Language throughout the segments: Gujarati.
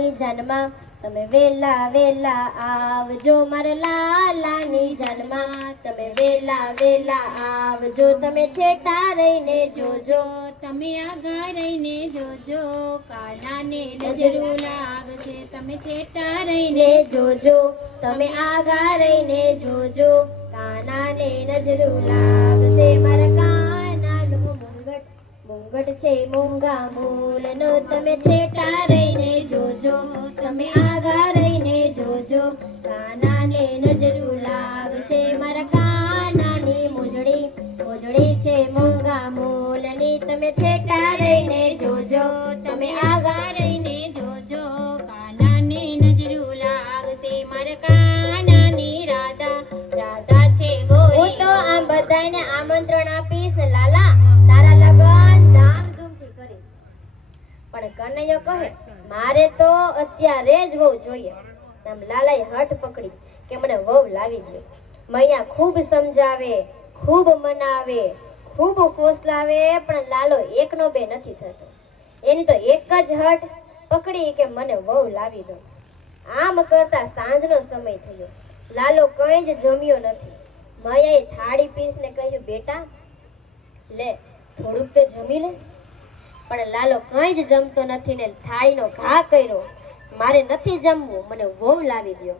લાલાની જન્મા તમે વેલા વેલા આવજો મારા લાલાની જન્મા. તમે વેલા વેલા આવજો તમે છેટા રહીને જોજો. તમે આગા રહીને જોજો કાનાને નજરું લાગશે. તમે છેટા રહીને જોજો તમે આગા રહીને જોજો કાનાને નજરું લાગશે. છે મૂંગા મૂલનો તમે છેટા રહીને જોજો, તમે આગા રહીને જોજો. કાનાને નજરું લાગશે મારા કાનાની મોજડી મોજડી છે મૂંગા મૂલની તમે છેટા રહીને જોજો, તમે આગા કનૈયો કહે, મારે તો અત્યારે જ વહુ જોઈએ. આમ લાલાએ હઠ પકડી કે મને વહુ લાવી દો. મૈયા ખૂબ સમજાવે, ખૂબ મનાવે, ખૂબ ફોસલાવે, પણ લાલો એકનો બે નથી થતો. એની તો એક જ હઠ પકડી કે મને વહુ લાવી દો. આમ કરતા સાંજનો સમય થયો. લાલો કંઈ જ જમ્યો નથી. માયાએ થાળી પીસને કહ્યું, બેટા, લે, થોડુંક તો જમી લે. પણ લાલો કંઈ જ જમતો નથી ને થાળીનો ઘા કર્યો. મારે નથી જમવું, મને વહુ લાવી દ્યો.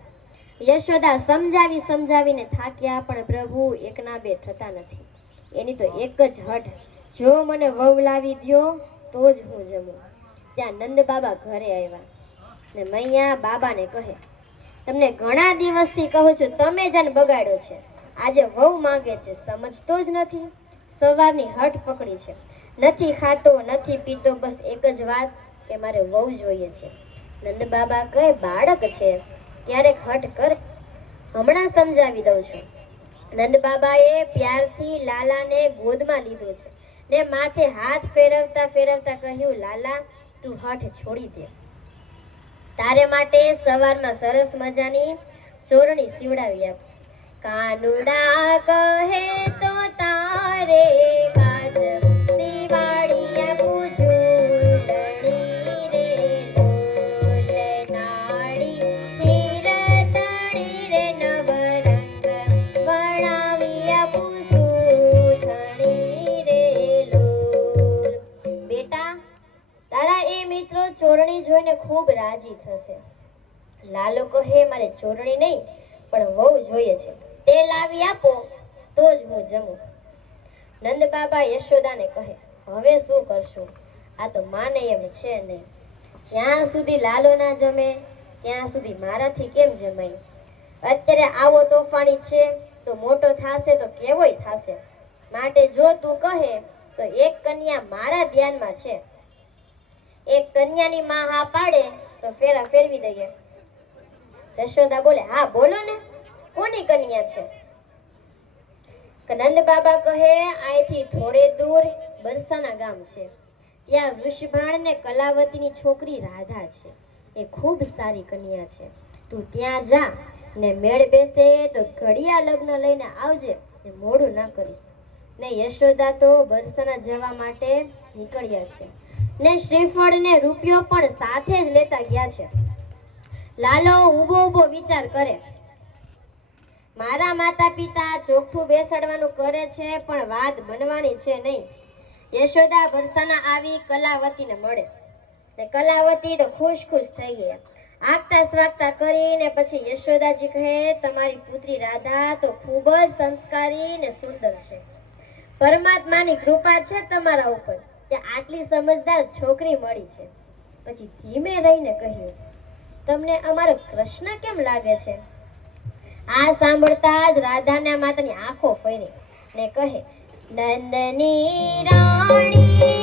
યશોદા સમજાવી સમજાવીને થાક્યા, પણ પ્રભુ એકના બે થતા નથી. એની તો એક જ હઠ. જો મને વહુ લાવી દ્યો, તો જ હું જમું. ત્યાં નંદ બાબા ઘરે આવ્યા. ને મૈયા બાબાને કહે, તમને ઘણા દિવસથી કહું છું, તમે જ બગાડ્યો છે. આજે વહુ માંગે છે, સમજતો જ નથી. સવારની હઠ પકડી છે. નથી ખાતો, નથી પીતો, બસ એક જ વાત કે મારે વહુ જોઈએ છે. નંદ બાબા કહે, બાળક છે, ક્યારેક હઠ કર. હમણાં સમજાવી દઉં છું. નંદ બાબાએ પ્યારથી લાલાને ગોદમાં લીધો છે. ને માથે હાથ ફેરવતા ફેરવતા કહ્યું, લાલા, તું હઠ છોડી દે. તારે માટે સવારમાં સરસ મજાની ચોરણી સીવડાવી આપ. કાનુડા કહે તો તારે ખૂબ રાજી થશે. લાલો કહે, મારે ચોરણી નહીં, પણ વહુ જોઈએ છે. તે લાવી આપો, તો જ હું જમું. નંદ બાબા યશોદાને કહે, હવે શું કરશું? આ તો માને એમ છે નહીં. જ્યાં સુધી લાલો ના જમે, ત્યાં સુધી મારાથી કેમ જમાય? અત્યારે આવો તોફાની છે, તો મોટો થાશે તો કેવોય થાશે. માટે જો તું કહે, તો એક કન્યા મારા ધ્યાનમાં છે. એક કન્યાની માં હા પાડે તો ફેરા ફેરવી દઈએ. જશોદા બોલે, હા, બોલો ને, કોની કન્યા છે? નંદ બાબા કહે અહીંથી થોડે દૂર બરસાના ગામ છે. ત્યાં વૃષભાણ ને કલાવતીની છોકરી રાધા છે. એ ખૂબ સારી કન્યા છે. તું ત્યાં જા ને મેળ બેસે તો ઘડિયા લગ્ન લઈને આવજે. ને મોડું ના કરીશ. ને યશોદા તો બરસાના જવા માટે નીકળ્યા છે. ને શ્રીફળ ને રૂપિયો પણ સાથે જ લેતા ગયા છે. લાલો ઊભો ઊભો વિચાર કરે. મારા માતા પિતા ચોખ્ખું બેસાડવાનું કરે છે, પણ વાત બનવાની છે નહીં. યશોદા ભરસાના આવી કલાવતીને મળે. ને કલાવતી તો ખુશ ખુશ થઈ ગયા. આગતા સ્વાગતા કરીને પછી યશોદાજી કહે, તમારી પુત્રી રાધા તો ખૂબ જ સંસ્કારી ને સુંદર છે. પરમાત્માની કૃપા છે તમારા ઉપર કે આટલી સમજદાર છોકરી મળી છે. પછી ધીમે રહીને કહ્યું, તમને અમારો કૃષ્ણ કેમ લાગે છે? આ સાંભળતા જ રાધાના માતાની આંખો ફરી ને કહે, નંદની રાણી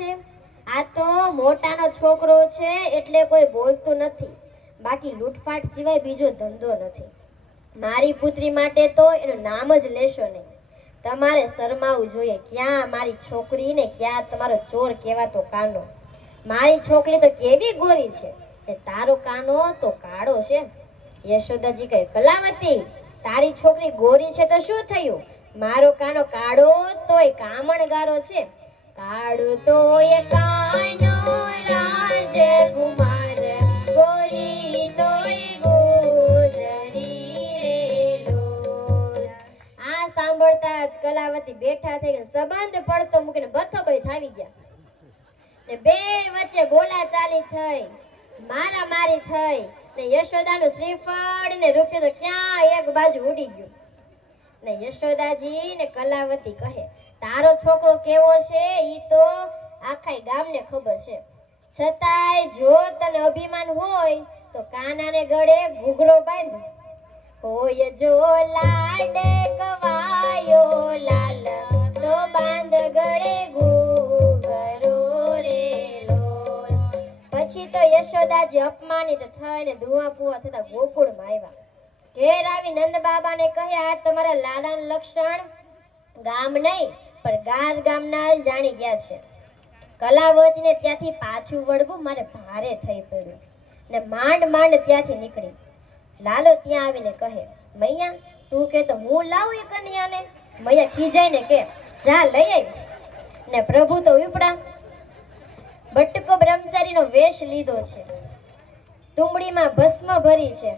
છે? આ તો મોટાનો છોકરો છે એટલે કોઈ બોલતું નથી. બાકી લૂંટફાટ સિવાય બીજો ધંધો નથી. મારી પુત્રી માટે તો એનું નામ જ લેશો નહીં. તમારે શરમાવું જોઈએ. ક્યાં મારી છોકરીને ક્યાં તમારો ચોર કહેવાતો કાનો? મારી છોકરી તો કેવી ગોરી છે? ને તારો કાનો તો કાળો છે. યશોદાજી કહે, કલાવતી, તારી છોકરી ગોરી છે તો શું થયું? મારો કાનો કાળો તોય કામણગારો છે. કાળો તોય કાનો રાજકુમાર, ગોરી તોય ગુજરી આ સાંભળતા જ કલાવતી બેઠા થઈ ગયા સંબંધ પડતો મૂકીને બથો બઈ થાવી ગયા. ને બે વચ્ચે બોલા ચાલી થઈ મારા મારી થઈ, ને યશોદાનું શ્રીફળ ને રૂપિયો તો ક્યાં એક બાજુ ઉડી ગયું. ને યશોદાજી ને કલાવતી કહે તારો છોકરો કેવો છે એ તો આખાય ગામને ખબર છે. છતાંય જો તને અભિમાન હોય તો કાનાને ગળે ઘૂઘરો બાંધ. હોય જો લાડે કવાયો લાલ તો બાંધ ગળે ઘૂઘરો રે પછી તો યશોદાજી અપમાનિત થઈને ધુઆ પુઆ થતા ગોકુળમાં આવ્યા. ઘેર આવી નંદ બાબાને કહ્યા તમારા લાલાનું લક્ષણ ગામ નહીં. પણ ગાર ગામના જાણી ગયા છે. કલાવતીને ત્યાંથી પાછું વળવું મારે ભારે થઈ પડ્યું ને માંડ માંડ ત્યાંથી નીકળી. લાલો ત્યાં આવીને કહે, મૈયા, તું કે તો હું લાવું એ કન્યાને? મૈયા ખીજાઈને કે, જા, લઈ આવી ને પ્રભુ તો વિપડા બટકો બ્રહ્મચારીનો વેશ લીધો છે. તુંબડીમાં ભસ્મ ભરી છે.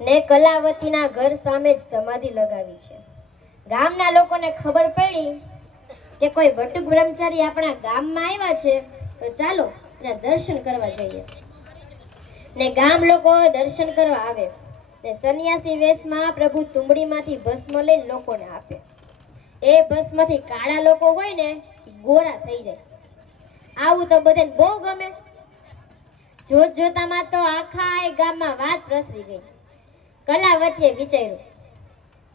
ને કલાવતીના ઘર સામે જ સમાધિ લગાવી છે. ગામના લોકોને ખબર પડી કે કોઈ ભટુક બ્રહ્મચારી આપણા ગામમાં આવ્યા છે, તો ચાલો એના દર્શન કરવા જઈએ. ને ગામ લોકો દર્શન કરવા આવે ને સન્યાસી વેશમાં પ્રભુ તુંબડીમાંથી ભસ્મ લઈને લોકોને આપે. એ ભસ્મથી કાળા લોકો હોય ને ગોરા થઈ જાય. આવું તો બધાને બહુ ગમે. જોત જોતામાં તો આખા એ ગામમાં વાત પ્રસરી ગઈ. કલાવતીએ વિચાર્યું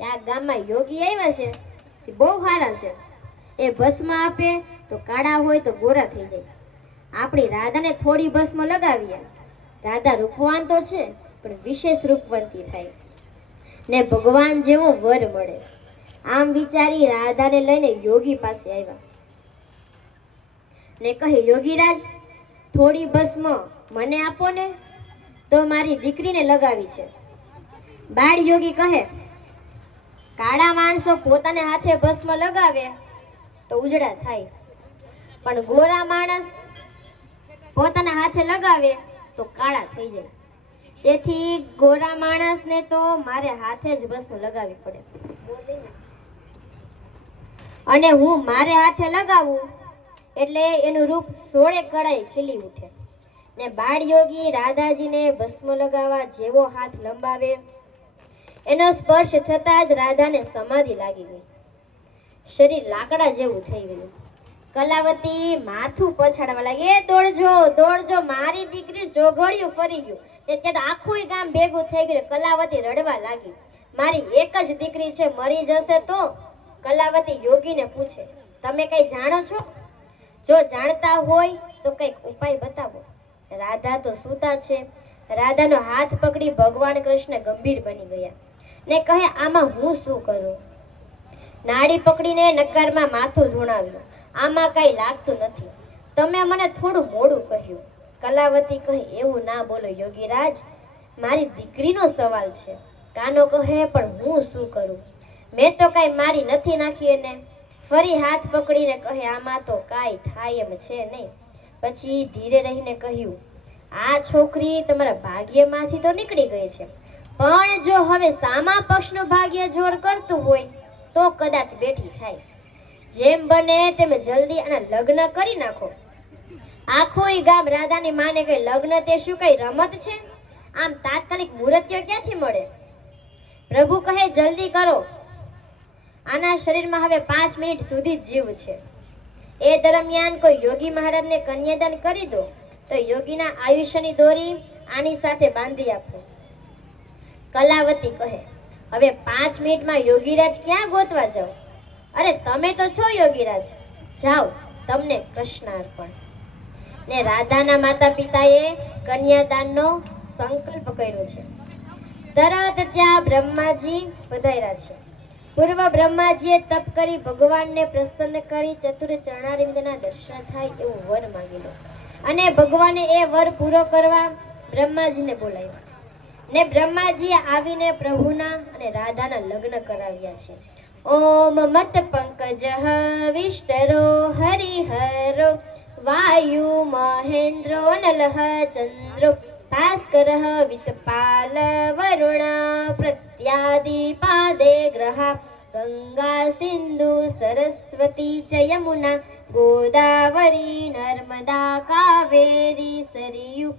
આ ગામમાં યોગી આવ્યા છે તે બહુ સારા છે. એ ભસ્મ આપે તો કાળા હોય તો ગોરા થઈ જાય. આપણી રાધાને થોડી ભસ્મ લગાવીએ. રાધા રૂપવાન તો છે, પણ વિશેષ રૂપવંતી થાય. ને ભગવાન જેવો વર મળે. આમ વિચારી રાધાને લઈને યોગી પાસે આવ્યા. ને કહે, યોગીરાજ, થોડી ભસ્મ મને આપો ને, તો મારી દીકરીને લગાવી છે. બાળ યોગી કહે કાળા માણસો પોતાને હાથે ભસ્મ લગાવે તો ઉજળા થાય. પણ ગોરા માણસ પોતાના હાથે લગાવે તો કાળા થઈ જાય. તેથી ગોરા માણસને તો મારે હાથે જ ભસ્મ લગાવવી પડે. અને હું મારે હાથે લગાવું એટલે એનું રૂપ સોળે કળાઈ ખીલી ઉઠે. ને બાળ રાધાજીને ભસ્મ લગાવવા જેવો હાથ લંબાવે એનો સ્પર્શ થતાં જ રાધાને સમાધિ લાગી ગઈ. શરીર લાકડા જેવું થઈ ગયું. કલાવતી માથું પછાડવા લાગી, એ, દોડજો દોડજો, મારી દીકરી ચોઘડિયું ફરી ગયું. ને ત્યાં તો આખું ગામ ભેગું થઈ ગયું કલાવતી રડવા લાગી. મારી એક જ દીકરી છે, મરી જશે તો? કલાવતી યોગીને પૂછે, તમે કંઈ જાણો છો? જો જાણતા હોય તો કંઈક ઉપાય બતાવો. રાધા તો સૂતા છે. રાધાનો હાથ પકડી ભગવાન કૃષ્ણ ગંભીર બની ગયા. ને કહે, આમાં હું શું કરું? નાડી પકડીને નકારમાં માથું ધૂણાવ્યું. આમાં કાંઈ લાગતું નથી. તમે મને થોડું મોડું કહ્યું. કલાવતી કહે, એવું ના બોલો યોગીરાજ. મારી દીકરીનો સવાલ છે. કાનો કહે, પણ હું શું કરું? મેં તો કાંઈ મારી નથી નાખી એને. ફરી હાથ પકડીને કહે, આમાં તો કાંઈ થાય એમ છે નહીં. પછી ધીરે રહીને કહ્યું, આ છોકરી તમારા ભાગ્યમાંથી તો નીકળી ગઈ છે. પણ જો હવે સામા પક્ષનું ભાગ્ય જોર કરતું હોય, તો કદાચ બેઠી થાય. જેમ બને તેમ જલ્દી આના લગ્ન કરી નાખો. આખું ગામ રાધાની માને કઈ લગ્ન તે શું કઈ રમત છે? આમ તાત્કાલિક મૂર્તિઓ ક્યાંથી મળે? પ્રભુ કહે, જલ્દી કરો. આના શરીરમાં હવે પાંચ મિનિટ સુધી જીવ છે. એ દરમિયાન કોઈ યોગી મહારાજને કન્યાદાન કરી દો, તો યોગીના આયુષ્યની દોરી આની સાથે બાંધી આપો. કલાવતી કહે, હવે પાંચ મિનિટમાં યોગીરાજ ક્યાં ગોતવા જાઓ અરે, તમે તો છો યોગીરાજ. જાઓ, તમને કૃષ્ણ અર્પણ ને રાધાના માતા પિતાએ કન્યાદાનનો સંકલ્પ કર્યો છે. તરત ત્યાં બ્રહ્માજી પધાર્યા છે. પૂર્વ બ્રહ્માજીએ તપ કરી ભગવાનને પ્રસન્ન કરી ચતુર ચરણારિંદના દર્શન થાય એવું વર માંગેલો અને ભગવાને એ વર પૂરો કરવા બ્રહ્માજીને બોલાવ્યા. ને બ્રહ્માજીએ આવીને પ્રભુના અને રાધાના લગ્ન કરાવ્યા છે. ઓમ મત પંકજ વિષ્ટરો હરિહરો વાયુ મહેન્દ્રો, નલહ ચંદ્રો, ભાસ્કર વિતપાલ, વરુણ પ્રત્યાદિપાદે ગ્રહા, ગંગા, સિંધુ, સરસ્વતી ચ યમુના ગોદાવરી, નર્મદા, કાવેરી, સરયુ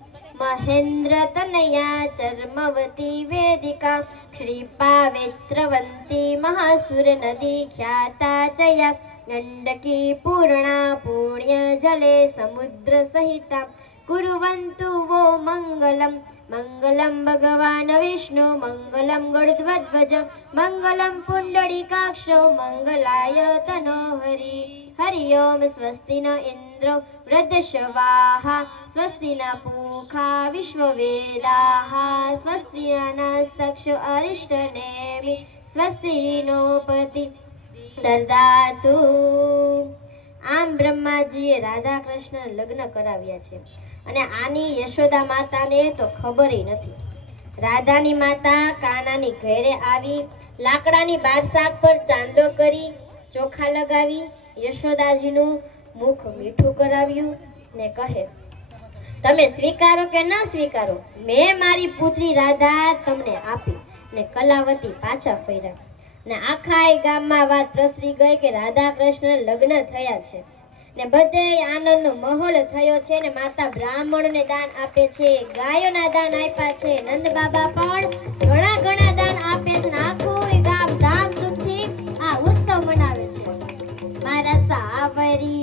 મહેન્દ્ર તનયા ચર્મવતી વેદિકા શ્રીપાવેત્રવંતી મહાસુર નદી ખ્યાતા ચયા ગંડકી પૂર્ણા પુણ્ય જલે સમુદ્ર સહિતા કુર્વન્તુ वो મંગલમ મંગલમ ભગવાન વિષ્ણુ મંગલમ ગરુડધ્વજ મંગલમ પુંડરીકાક્ષો મંગલાય તનો હરિ હરિ ઓમ સ્વસ્તિ ન ઇન્દ્ર વૃદ્ધશવાહ સ્વસ્તિ ન પૂખા વિશ્વવેદાઃ સ્વસ્તિ નસ્તક્ષ અરિષ્ટનેમિ સ્વસ્તિ નો પતિ દર્દાતુ આમ બ્રહ્માજીએ રાધા કૃષ્ણ લગ્ન કરાવ્યા છે. અને આની યશોદા માતાને તો ખબર નથી. રાધાની માતા કાનાની ઘેરે આવી, લાકડાની બાર પર ચાંદલો કરી, ચોખા લગાવી, યશોદાજીનું મુખ મીઠું કરાવ્યું ને કહે, તમે સ્વીકારો કે ન સ્વીકારો, મેં મારી પુત્રી રાધા તમને આપી ને કલાવતી પાછા ફર્યા. ને આખા ગામમાં વાત પ્રસરી ગઈ કે રાધા કૃષ્ણ લગ્ન થયા છે. ને બધે આનંદનો માહોલ થયો છે ને માતા બ્રાહ્મણને દાન આપે છે, ગાયોના દાન આપ્યા છે, નંદ બાબા પણ ઘણા ઘણા દાન આપે છે ને આખું ગામ ધામધૂમથી આ ઉત્સવ મનાવે છે. મારા સાવરિયા